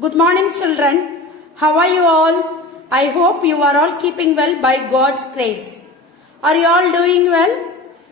Good morning, children. How are you all? I hope you are all keeping well by God's grace. Are you all doing well?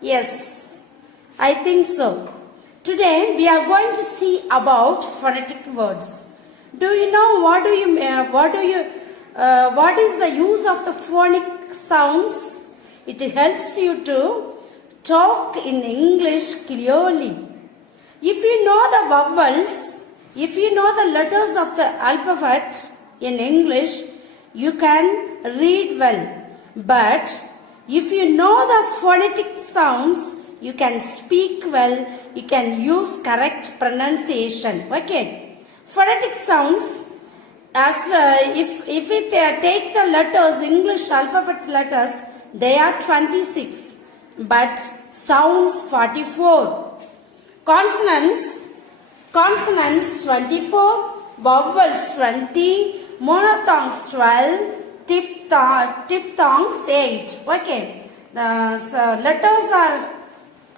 Yes, I think so. Today we are going to see about phonetic words. Do you know what is the use of the phonic sounds? It helps you to talk in English clearly. If you know the vowels, if you know the letters of the alphabet in English, you can read well. But if you know the phonetic sounds, you can speak well, you can use correct pronunciation. Okay. Phonetic sounds, as if we take the letters, English alphabet letters, they are 26. But sounds 44. Consonants 24, vowels 20, monophthongs 12, diphthongs 8. Okay, the letters are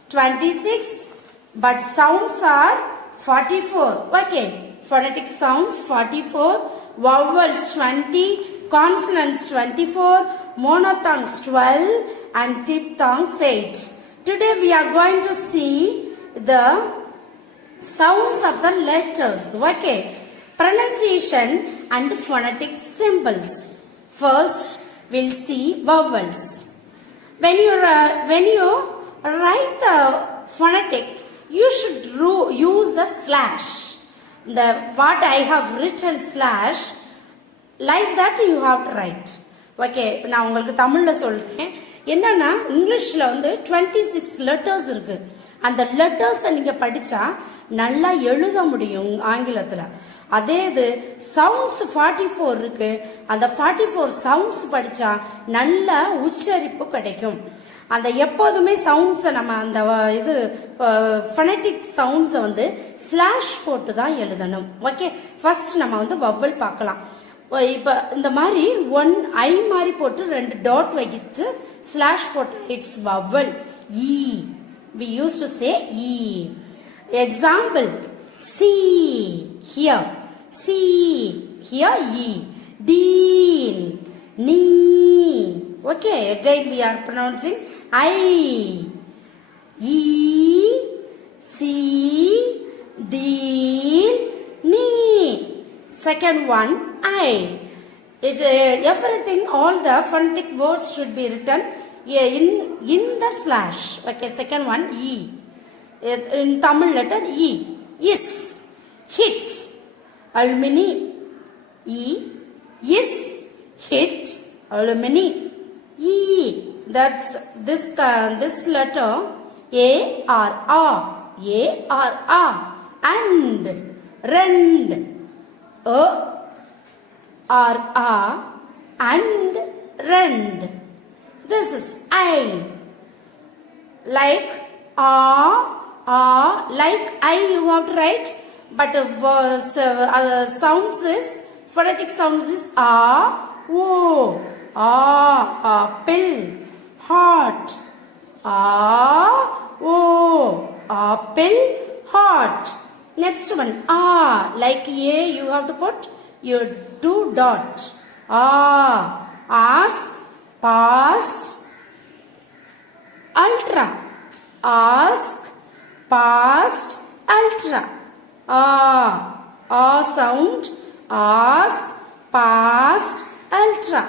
26, but sounds are 44. Okay, phonetic sounds 44, vowels 20, consonants 24, monophthongs 12, and diphthongs 8. Today we are going to see the sounds of the letters. Okay, pronunciation and phonetic symbols. First, we'll see vowels. When you write the phonetic, you should use the slash. What I have written slash, like that you have to write. Okay, நான் உங்களுக்கு தமிழ்ல சொல்றேன். என்னன்னா இங்கிலீஷ்ல வந்து 26 letters இருக்கு. அந்த லெட்டர்ஸை நீங்க படிச்சா நல்லா எழுத முடியும் ஆங்கிலத்துல. அதே இது சவுண்ட்ஸ் 44 இருக்கு. அந்த 44 சவுண்ட்ஸ் படிச்சா நல்ல உச்சரிப்பு கிடைக்கும். அந்த எப்போதுமே சவுண்ட்ஸை நம்ம அந்த இது ஃபனட்டிக் சவுண்ட்ஸை வந்து ஸ்லாஷ் போட்டு தான் எழுதணும். ஓகே, ஃபர்ஸ்ட் நம்ம வந்து வவ்வல் பார்க்கலாம். இப்போ இந்த மாதிரி ஐ மாதிரி போட்டு 2 டாட் வகிச்சு ஸ்லாஷ் போட்டு it's vowel. E, we used to say E. Example, see, here, E. Deal, knee. Okay, again we are pronouncing I. E, see, deal, knee. Second one, I. Everything, all the phonetic words should be written in the slash. Okay, second one, E. In Tamil letter E. Is, hit, alumini. E, is, hit, alumini. E, that's this letter A or A. And, rend, A or A, and rend. This is I. Like like I you have to write, but sounds is, phonetic sounds is O. Apple, heart. O, apple, heart. Next one, like A you have to put your 2 dots. Ask, past, ultra. Ask, past, ultra. Sound. Ask, past, ultra.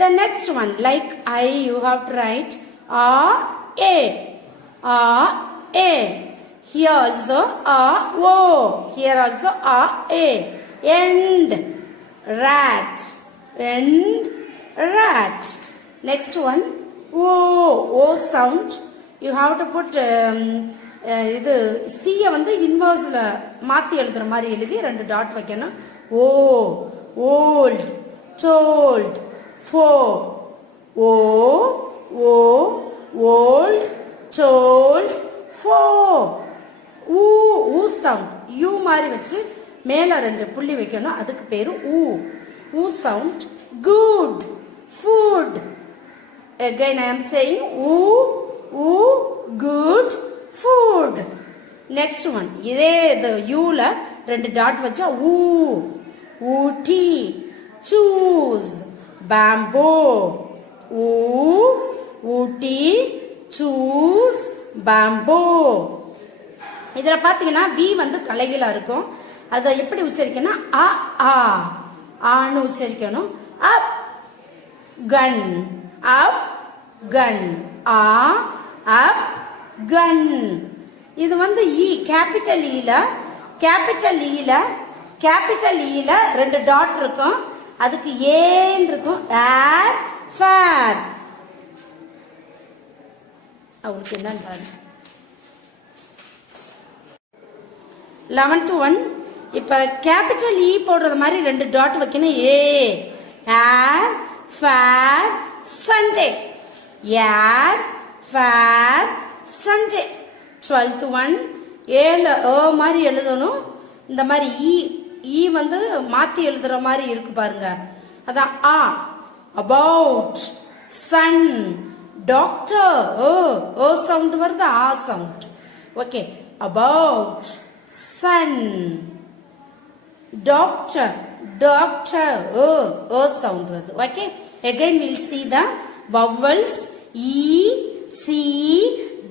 The next one, like I, you have to write A. Here also O. Here also A. End, rat. End, rat. Next one, O sound. You have to put இது C வந்து இன்வர்ஸ்ல மாத்தி எழுதுற மாதிரி எழுதி 2 dot வைக்கணும். O, old, told, four. O, old, told, four. U sound. U மாதிரி வச்சு மேல 2 புள்ளி வைக்கணும். அதுக்கு பேரு U sound. Good, food. Again I am saying good, food. Next one, இதே the U ல 2 டாட் வச்சா ஊட்டி. choose bamboo. ஊட்டி choose bamboo. இதுல பாத்தீங்கன்னா வி வந்து தலைகீழா இருக்கும். அதை எப்படி உச்சரிக்கணும்? அ ஆ ஆன்னு உச்சரிக்கணும். அப் கன். அப் கன். ஆ அப் கன். இது வந்து இ கேபிட்டல் ஈல ரெண்டு டாட் இருக்கும். அதுக்கு ஏன் இருக்கும். ஏர் ஃபேர். அவங்களுக்கு என்னன்னு பாருங்க. 11th one. இப்ப கேபிட்டல் இ போடுறது மாதிரி ரெண்டு டாட் வைக்கணும். ஏ ஏர் ஃபேர் சண்டே. ஏர் ஃபேர் சண்டே. 12th one. ஏழு மாதிரி எழுதணும். இந்த மாதிரி ஈ வந்து மாத்தி எழுதுற மாதிரி இருக்கு பாருங்க. அதான் ஆ. About sun doctor. ஓ சவுண்ட் வருது. ஆ sound. Okay. About sun doctor. ஓ சவுண்ட் வருது. Okay. Again we'll see the vowels. E, C,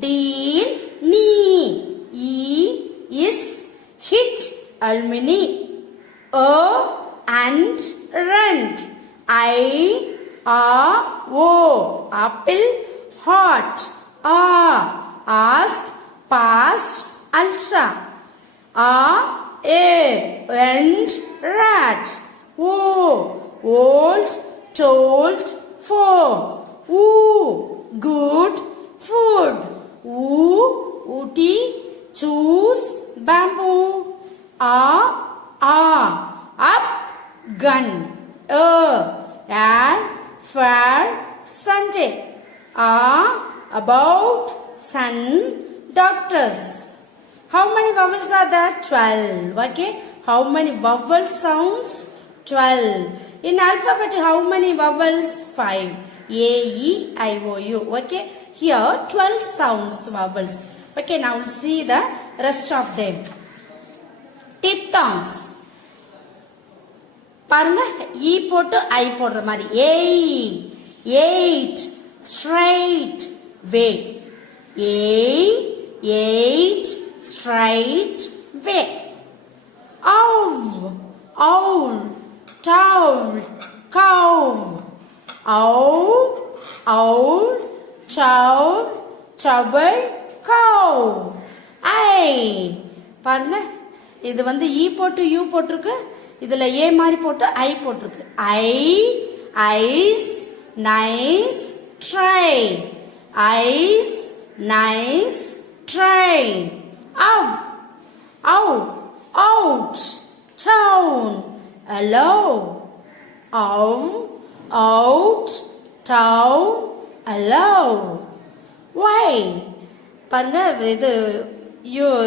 D, Ni. E is hit, almini. O and rent. I, O, apple, hot. Ask, past, ultra. And rat. Old, told, for. Good, food. Ooty, choose, bamboo. Up, gun. Air, fair, Sunday. About, sun, doctors. How many vowels are there? 12. Okay. How many vowel sounds? 12. In alphabet, how many vowels? 5. A, E, I, O, U. Okay. Here 12 sounds vowels. Okay. Now see the rest of them. Diphthongs. பாருங்க. E போட்டு I போடுற மாதிரி. Eight. Straight. Way. Eight. Straight. Way. Owl. Towel. Cow. Owl. Towel. Towel. Cow. பாருங்க. இது வந்து ஈ போட்டு you போட்டிருக்கு. இதுல ஏ மாதிரி போட்டு ஐ போட்டிருக்கு. ஐஸ் நைஸ் ட்ரை. ஐஸ் நைஸ் ட்ரை. Out town. Allow. Out town. Allow. Why? பாருங்க.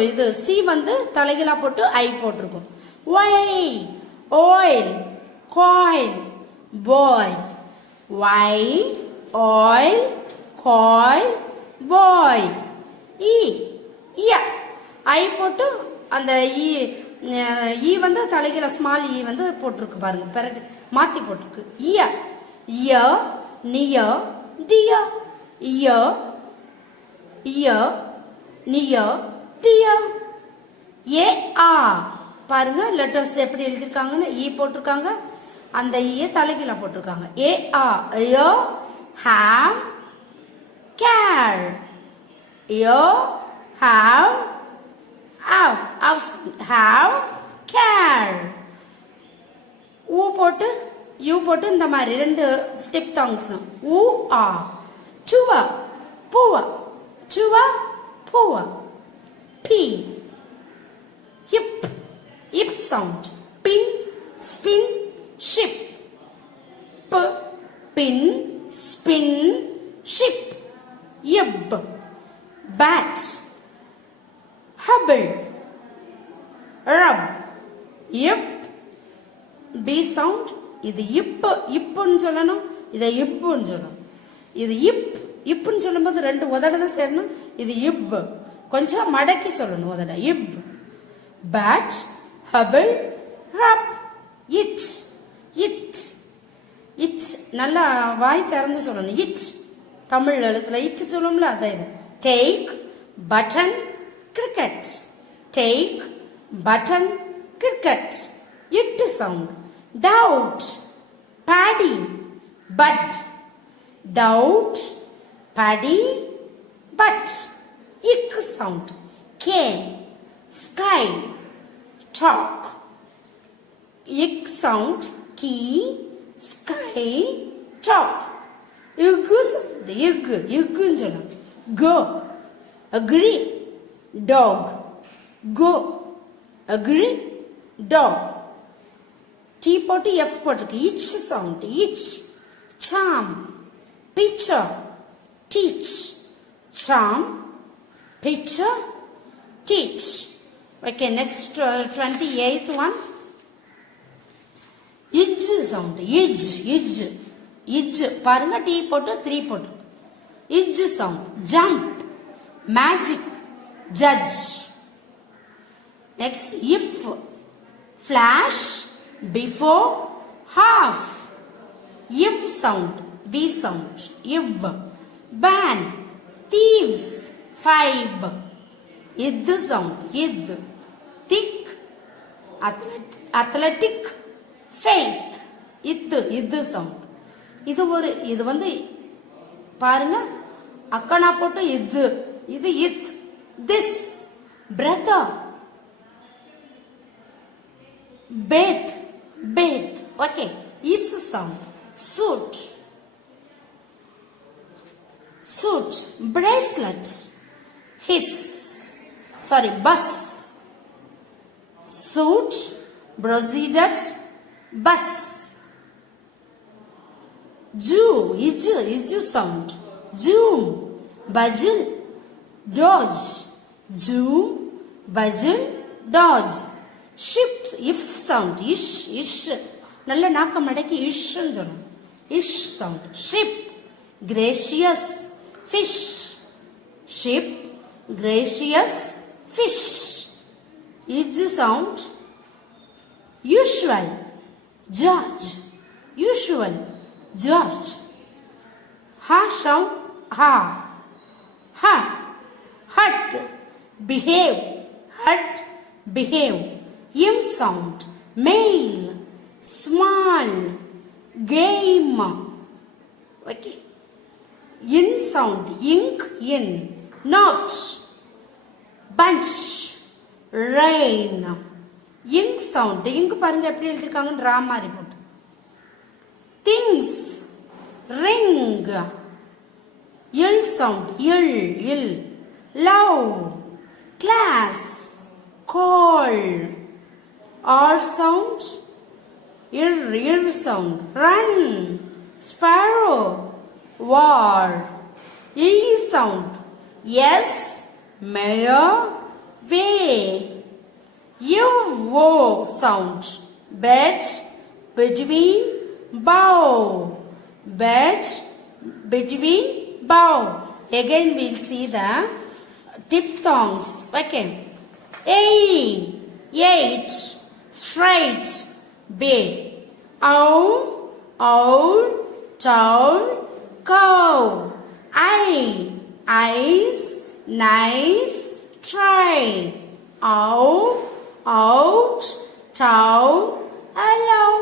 இது சி வந்து தலைகீழா போட்டு ஐ போட்டிருக்கும். Why? Oil. Coil. Boy. Why? Oil. Coil. Boy. ஐ போட்டு அந்த ஈ வந்து தலைகீழ ஸ்மால் ஈ வந்து போட்டிருக்கு பாருங்க. பெரட்டு மாத்தி போட்டிருக்கு. Near dear. Near dear. பாருங்க லெட்டர்ஸ் எப்படி எழுதிருக்காங்கன்னு. ஈ போட்டிருக்காங்க. அந்த ஈய தலைகீழ போட்டிருக்காங்க. ஹாம் கேர். have care. போட்டு யூ போட்டு இந்த மாதிரி ரெண்டு டிப்தாங்ஸ். சுவா பூவா. பி. இப் sound. Pin spin ship. Pin spin ship. bat. Hubble. Rub. B sound. இது இப்புன்னு சொல்லணும். இதை இப்புன்னு சொல்லணும். இது இப்புன்னு சொல்லும்போது ரெண்டு உதடதான் சேரணும். இது கொஞ்சம் மடக்கி சொல்லணும் உதட. bat, hubble, rub, it. நல்லா வாய் திறந்து சொல்லணும். இட் தமிழ் எழுத்துல இட் சொல்லும்ல அதான் இது. Take button cricket. Take button cricket. It sound. Doubt paddy bud. Doubt paddy bud. Ik sound. K sky talk. Ik sound. Key sky talk. Ig sound. Ig சொல்லணும். Go agree dog. Go agree dog. T போட்டு F போட்டுருக்கு. Each sound. Each. Charm. Picture. Teach. Charm. Picture. Teach. Okay, next 28th one. Edge sound. Edge. Edge. Edge. பாருங்க T போட்டு 3 போட்டு. Edge sound. Jump. Magic. Judge. Next if. Flash. Before half. If sound. V sound. If. Ban. Thieves. 5. Id sound. Id. Thick. Athletic. Faith. Id sound. இது வந்து பாருங்க அக்கனா போட்டு இது it. This. Brother. Bath. Okay. Is sound. Suit. Bracelet. Bus. Suit. Bracelet. Bus. Jew. Is sound. Zoom. Buzzer. Dodge. Zoom. Buzzer. Dodge. Ship. If sound. Ish. நல்ல நாக்க மடக்கி இஷ்ன்னு சொல்லணும். Ish sound. Ship. Gracious. Fish. Ship. Gracious. Fish. Is sound. Usual. George. Usual. George. Ha sound. Ha. Hut. Behave. M sound. Male. Small. Game. Okay. In sound. Ink. In. Not. Bunch. Rain. In sound. Ink பாருங்க எப்படி எழுதிருக்காங்கன்னு ரா மாதிரி போட்டு. Things. Ring. Ill sound. Ill. Love. Class. Call. R sound. Ir sound. Run. Sparrow. War. E sound. Yes. Mayor. Way. U sound. Bed. Between. Bow. Bed. Between. Bow. Again we'll see the diphthongs. Okay. Eight. Straight. Bay. Owl. Town. Cow. Eyes. Nice. Try. Out. Town. Allow.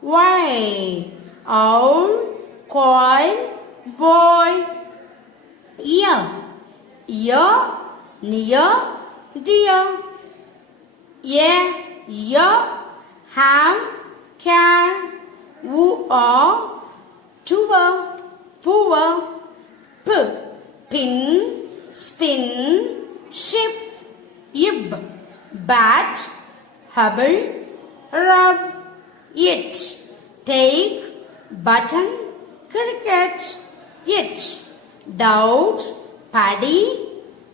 Why. Owl. Coil. Boy. Ear. Near. Dear. Ear. Ham. Can. Tour. Poor. Pin. Spin. Ship. Ib. Bat. Hubble. Rub. It. Take. Button. Cricket. It. Doubt. Paddy.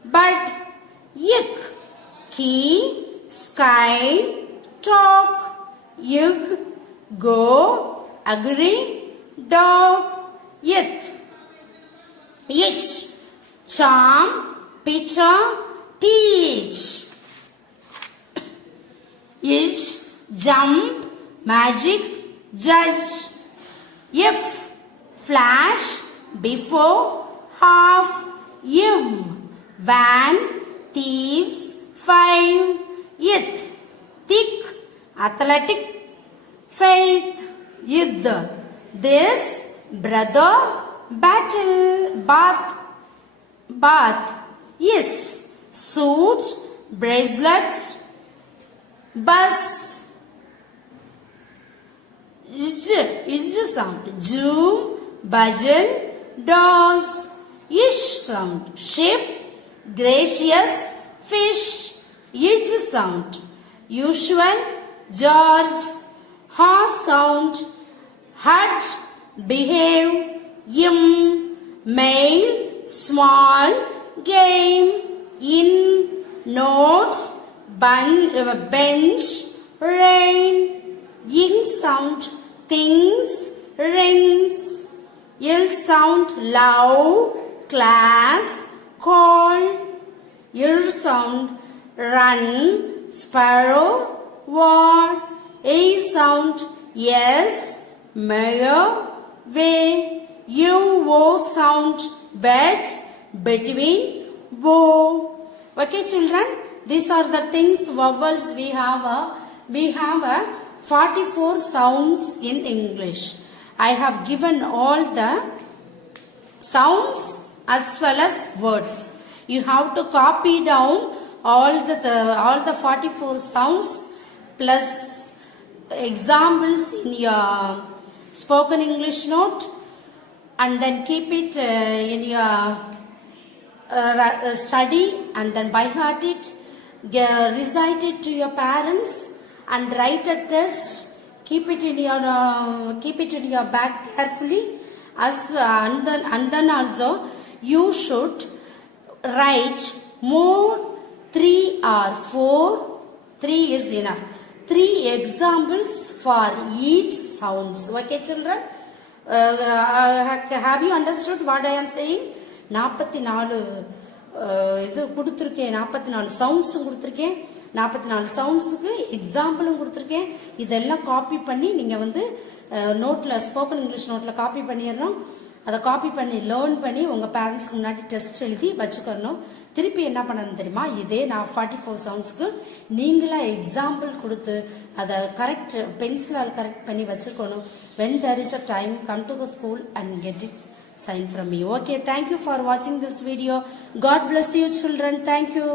Bud. Ick. Key. Sky. Talk. Yig. Go. Agree. Dog. It. Itch. Charm. Picture. Teach. Itch. Jump. Magic. Judge. F. Flash before half. Ev. Van. Thieves. 5. Ith. Thick. Athletic. Faith. Id. This. Brother. Battle. Bath. Bath. Yes. Suit. Bracelet. Bus. Is sound. Zoom. Bajal. Doors. Ish sound. Ship. Gracious. Fish. Each sound. Usual. George. Horse sound. Hut. Behave. Yim. Male. Small. Game. In. Note. Bench. Rain. Ying sound. Things. Rings. L sound. Loud. Class. Call. R sound. Run. Sparrow. War. A sound. Yes. Mayor. Way. U-O sound. Bet. Between. Bow. Okay, children. These are the things, vowels we have. We have 44 sounds in English. I have given all the sounds as well as words. You have to copy down all the 44 sounds plus examples in your spoken English note, and then keep it in your study, and then by heart it, recite it to your parents, and write a test. Keep it in your bag carefully. And then also you should write more 3 or 4. 3 is enough. 3 examples for each sounds. Okay, children. Have you understood what I am saying? 44 இது கொடுத்துருக்கேன், 44 சவுண்ட்ஸும் கொடுத்துருக்கேன், 44 சவுண்ட்ஸுக்கு எக்ஸாம்பிளும் கொடுத்துருக்கேன். இதெல்லாம் copy பண்ணி நீங்கள் வந்து நோட்டில், spoken English நோட்டில் காப்பி பண்ணிடணும். அதை காப்பி பண்ணி லேர்ன் பண்ணி உங்கள் பேரண்ட்ஸ்க்கு முன்னாடி டெஸ்ட் எழுதி வச்சுக்கணும். திருப்பி என்ன பண்ணணும் தெரியுமா? இதே நான் 44 சவுண்ட்ஸ்க்கு நீங்களாக எக்ஸாம்பிள் கொடுத்து அதை கரெக்ட் பென்சிலால் கரெக்ட் பண்ணி வச்சுக்கணும். when there is a time, come to the school and get it signed from me. Okay, thank you for watching this video. God bless you, children. Thank you.